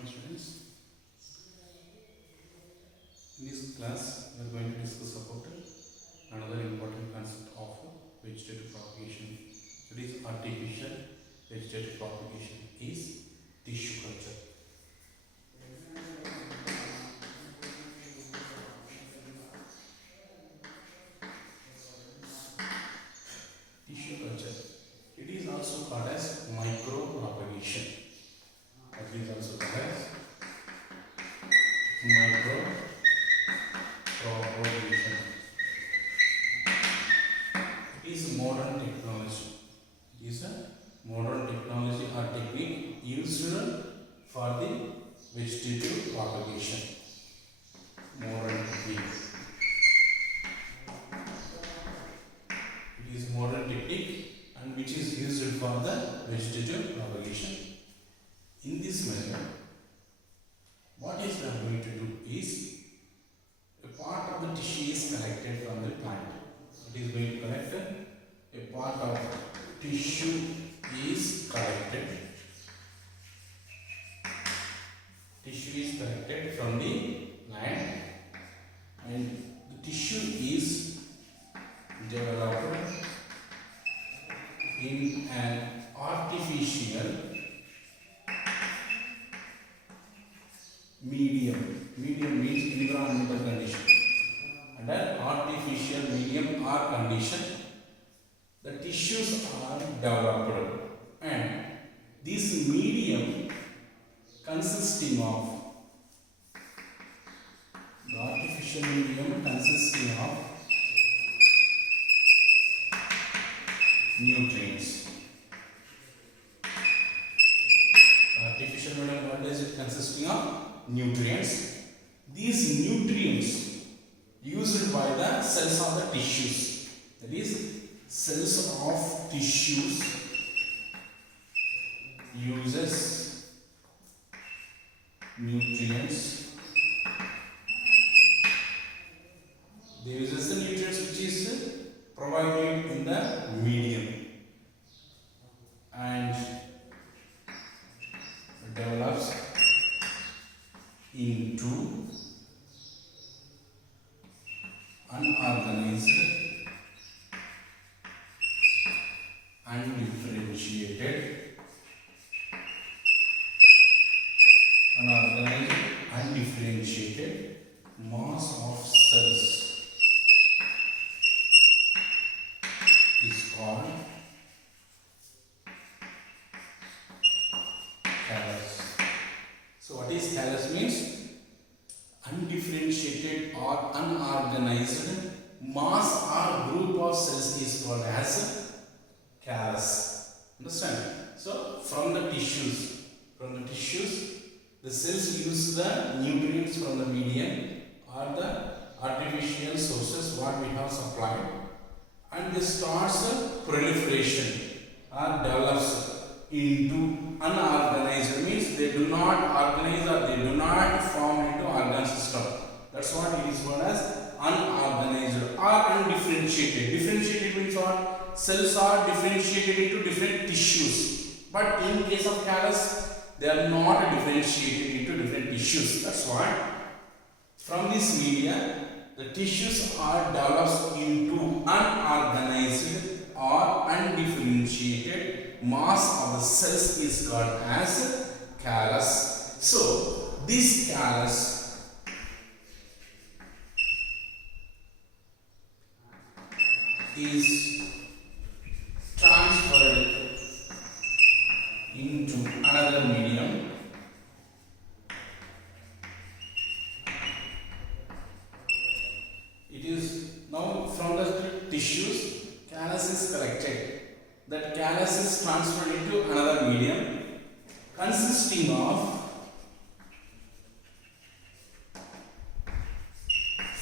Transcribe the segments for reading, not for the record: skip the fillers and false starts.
morning, students. In this class, we are going to discuss about another important concept of vegetative propagation. That is artificial vegetative propagation is tissue culture. Tissue culture. It is also called as micropropagation. That is also called as micropropagation. It is modern technology. It is a modern technology or technique used for the vegetative propagation. Modern technique. It is modern technique and which is used for the vegetative propagation. In this method, what is we are going to do is a part of the tissue is collected from the plant. It is going to collect a part of tissue is collected. Tissue is collected from the plant and the tissue is developed in an artificial medium. Medium means environmental condition. Under artificial medium or condition, the tissues are developed, and this medium consisting of the artificial medium consisting of nutrients. Artificial medium, what is it consisting of? Nutrients. These nutrients used by the cells of the tissues, that is cells of tissues uses nutrients. They uses the nutrients which is provided in the medium and develops into unorganized, undifferentiated, mass of cells is called callus. So what is callus means? Undifferentiated or unorganized mass or group of cells is called as callus. Understand? So from the tissues, the cells use the nutrients from the medium or the artificial sources what we have supplied, and this starts proliferation or develops into unorganized, means they do not organize or they do not form into organ system. That's what it is called as unorganized or undifferentiated. Differentiated means what? Cells are differentiated into different tissues, but in case of callus they are not differentiated into different tissues. That's why from this media the tissues are developed into unorganized or undifferentiated mass of the cells is called as callus. So this callus is transferred into another medium it is now from the tissues callus is collected. That callus is transferred into another medium consisting of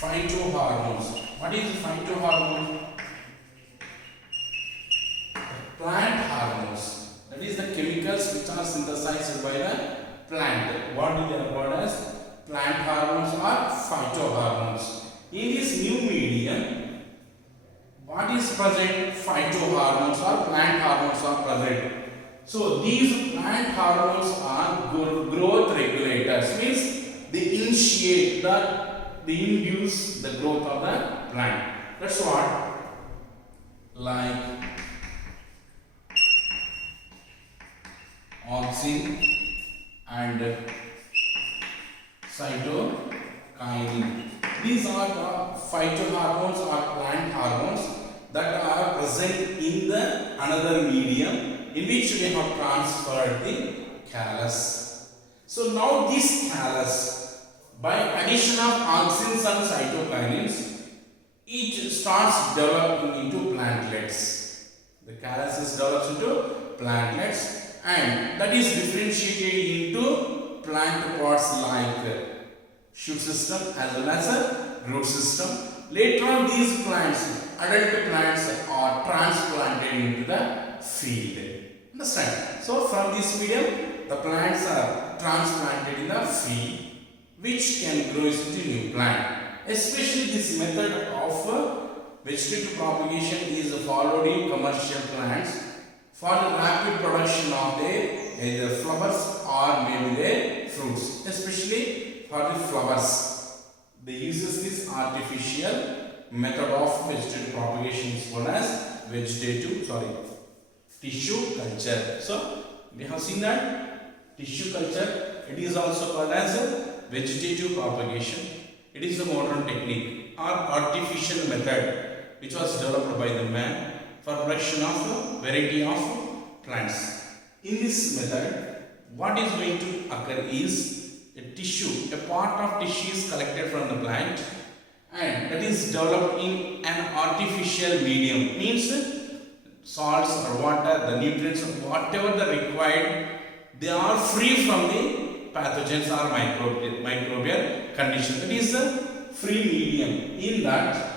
phytohormones. What is phytohormone? Plant hormones. That is the chemicals which are synthesized by the plant. What do they are called as? Plant hormones or phytohormones. In this new medium, what is present? Phytohormones or plant hormones are present. So these plant hormones are growth regulators, means they initiate they induce the growth of the plant. That's what, like auxin and cytokinin. These are the phytohormones or plant hormones that are present in the another medium in which we have transferred the callus. So now this callus, by addition of auxins and cytokinins, it starts developing into plantlets. The callus is developed into plantlets, and that is differentiated into plant parts like shoot system as well as a root system. Later on, these plants, adult plants, are transplanted into the field. Understand? So from this medium, the plants are transplanted in the field, which can grow into new plant. Especially this method of vegetative propagation is followed in commercial plants for the rapid production of their either flowers or maybe their fruits. Especially for the flowers, they use this artificial method of vegetative propagation is called as tissue culture. So we have seen that tissue culture, it is also called as vegetative propagation. It is a modern technique or artificial method which was developed by the man for production of a variety of plants. In this method, what is going to occur is a tissue, a part of tissue is collected from the plant and that is developed in an artificial medium, means salts or water, the nutrients, whatever the required, they are free from the pathogens or microbial condition. That is a free medium. In that,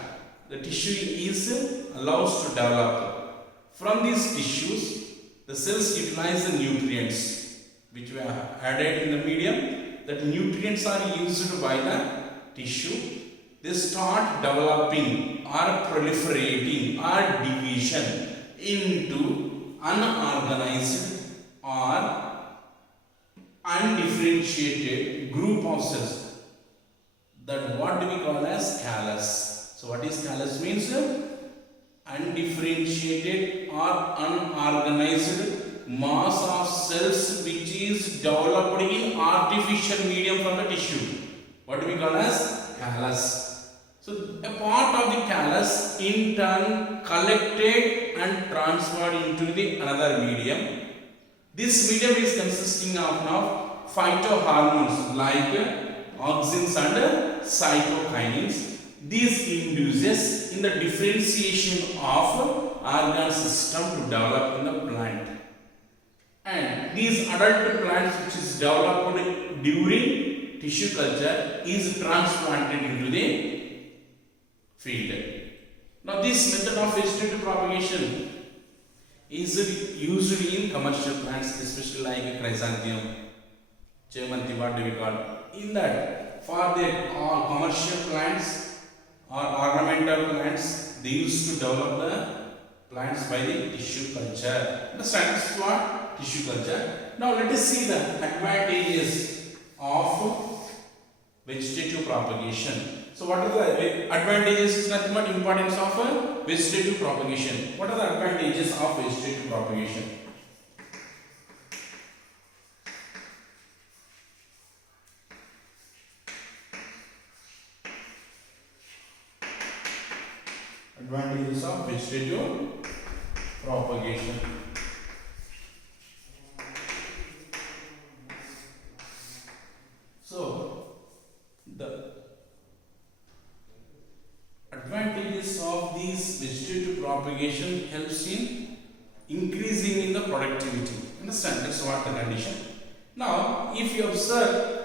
the tissue is allows to develop. From these tissues, the cells utilize the nutrients which were added in the medium. That nutrients are used by the tissue. They start developing or proliferating or division into unorganized or undifferentiated group of cells, that what do we call as callus. So what is callus means? Undifferentiated or unorganized mass of cells which is developed in artificial medium from the tissue. What do we call as callus? So a part of the callus in turn collected and transferred into the another medium. This medium is consisting of now phytohormones like auxins and cytokinins. These induces in the differentiation of organ system to develop in the plant. And these adult plants which is developed during tissue culture is transplanted into the field. Now this method of vegetative propagation is used in commercial plants, especially like chrysanthemum, chemanthi, what do we call? In that, for the commercial plants or ornamental plants, they used to develop the plants by the tissue culture. Understand this what? Tissue culture. Now let us see the advantages of vegetative propagation. So what are the advantages? It's nothing but importance of vegetative propagation. What are the advantages of vegetative propagation? Advantages of vegetative propagation. So the advantages of these vegetative propagation helps in increasing in the productivity. Understand? That's what the condition. Now, if you observe,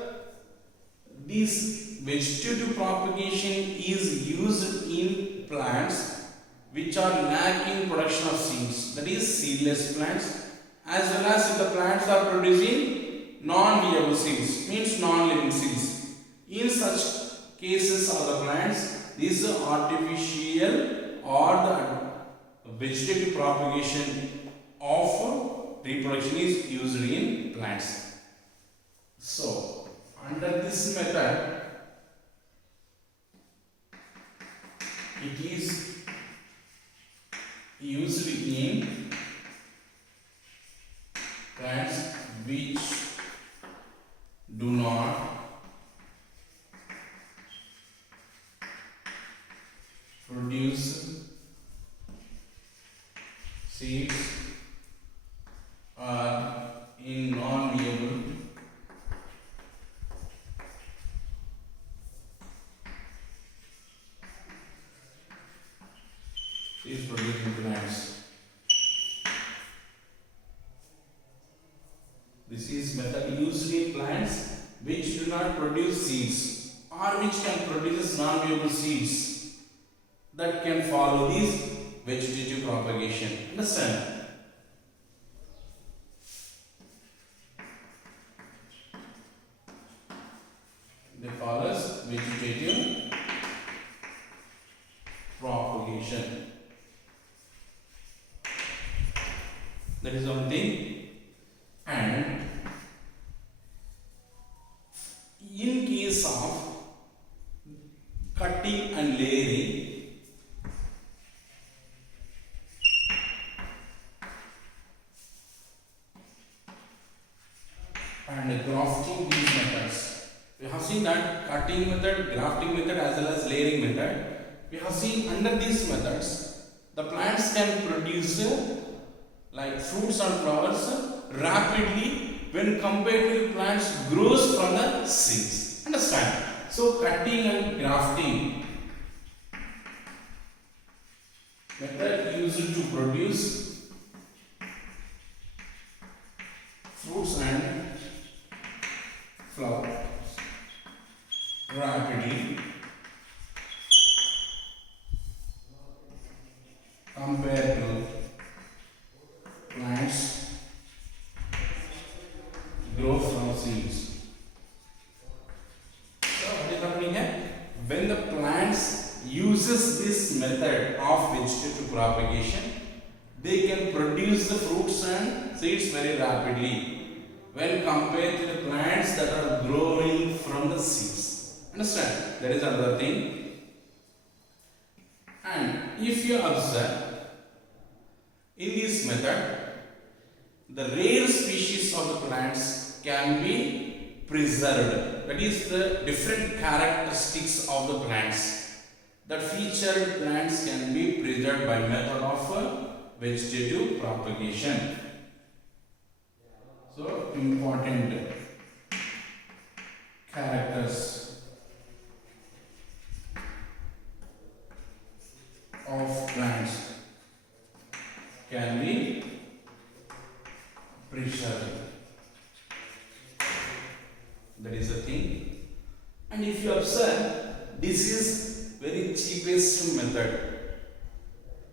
this vegetative propagation is used in plants which are lacking production of seeds, that is seedless plants, as well as if the plants are producing non-viable seeds, means non-living seeds. In such cases of the plants, this artificial or the vegetative propagation of reproduction is used in plants. So under this method, it is used in plants which do not produce seeds or in non-viable seeds producing plants. This is method used in plants which do not produce seeds or which can produce non-viable seeds that can follow this vegetative propagation. Understand? They follows vegetative propagation. That is one thing. And in case of cutting and layering, and grafting, these methods, we have seen that cutting method, grafting method as well as layering method. We have seen under these methods the plants can produce like fruits and flowers rapidly when compared to the plants grows from the seeds. Understand? So cutting and grafting method used to produce fruits and flowers rapidly compared to plants grow from seeds. So what is happening here? When the plants uses this method of vegetative propagation, they can produce the fruits and seeds very rapidly when compared to the plants that are growing from the seeds. Understand? That is another thing. And if you observe in this method, the rare species of the plants can be preserved. That is the different characteristics of the plants. That featured plants can be preserved by method of vegetative propagation. So important characters of plants can be preserved. That is the thing. And if you observe, this is very cheapest method,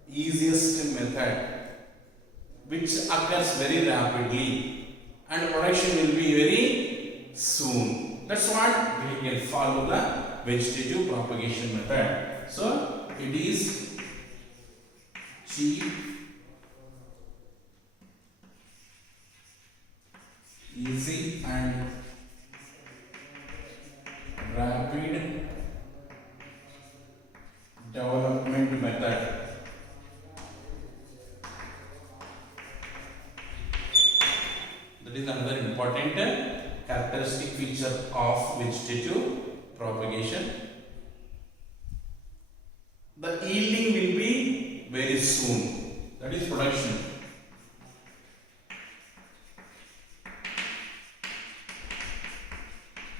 easiest method, which occurs very rapidly and production will be very soon. That's what we can follow the vegetative propagation method. So it is cheap, easy and rapid development method. That is another important characteristic feature of vegetative propagation. The yielding will be very soon. That is production.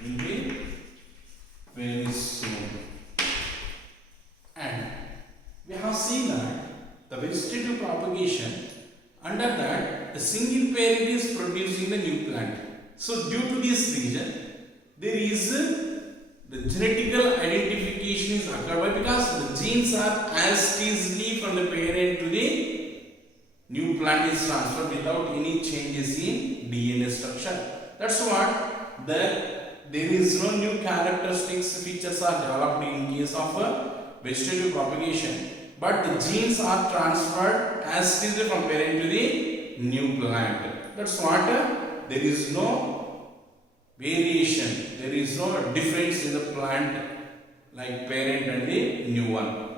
Will be very soon. And we have seen that the vegetative propagation, under that the single parent is producing the new plant. So due to this reason, there is the genetical identification is occurred because the genes are as easily from the parent to the new plant is transferred without any changes in DNA structure. That's what there is no new characteristics features are developed in case of vegetative propagation, but the genes are transferred as easily from parent to the new plant. That's what there is no variation, there is no difference in the plant like parent and the new one.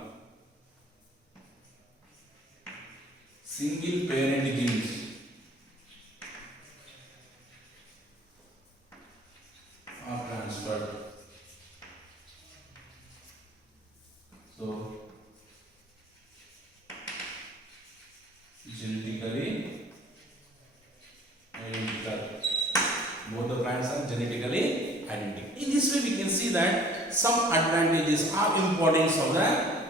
Single parent genes are transferred. So genetically identical. Both the plants are genetically identical. In this way, we can see that some advantages or importance of the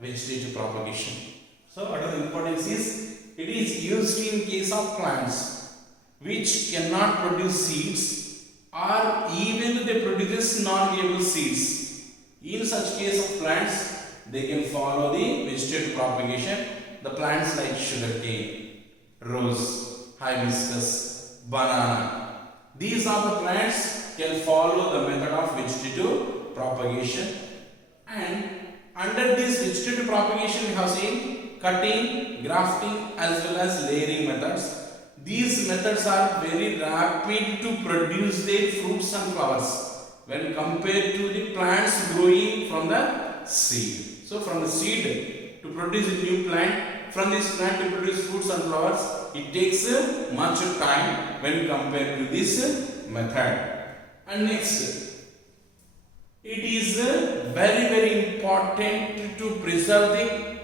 vegetative propagation. So, what are the importance is, it is used in case of plants which cannot produce seeds or even they produce non-viable seeds. In such case of plants, they can follow the vegetative propagation. The plants like sugarcane, rose, hibiscus, banana. These are the plants can follow the method of vegetative propagation. And under this vegetative propagation, we have seen cutting, grafting as well as layering methods. These methods are very rapid to produce their fruits and flowers when compared to the plants growing from the seed. So from the seed to produce a new plant, from this plant to produce fruits and flowers, it takes much time when compared to this method. And next, it is very important to preserve the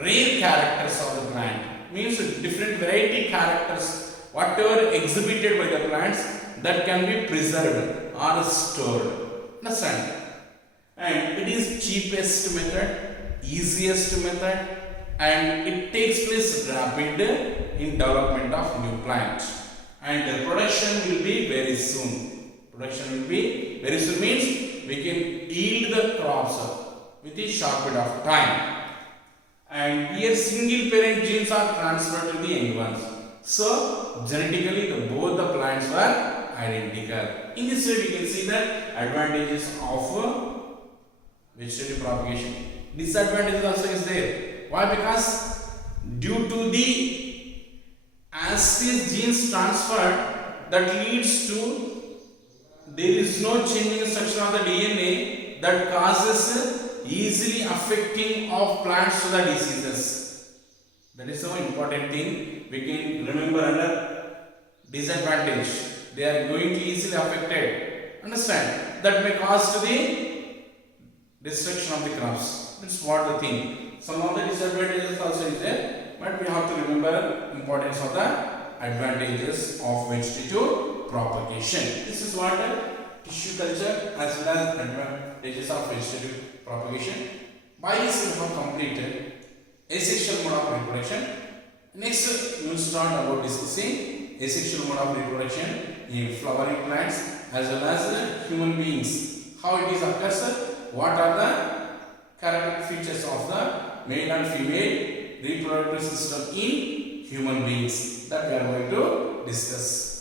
rare characters of the plant. Means different variety characters, whatever exhibited by the plants, that can be preserved or stored. Understand? And it is cheapest method, easiest method, and it takes place rapid in development of new plants. And the production will be very soon. Production will be very soon means we can yield the crops with a short period of time. And here single parent genes are transferred to the young ones. So genetically both the plants were identical. In this way we can see the advantages of vegetative propagation. Disadvantages also is there. Why? Because due to the as these genes transferred, that leads to there is no change in structure of the DNA that causes easily affecting of plants to the diseases. That is so important thing we can remember under disadvantage. They are going to easily affected. Understand? That may cause to the destruction of the crops. That's what the thing. Some of the disadvantages also is there, but we have to remember importance of the advantages of vegetative propagation. This is what tissue culture as well as advantages of vegetative propagation. By this we have completed asexual mode of reproduction. Next we will start about discussing asexual mode of reproduction in flowering plants as well as human beings. How it is occurs, what are the characteristic features of the male and female reproductive system in human beings, that we are going to discuss.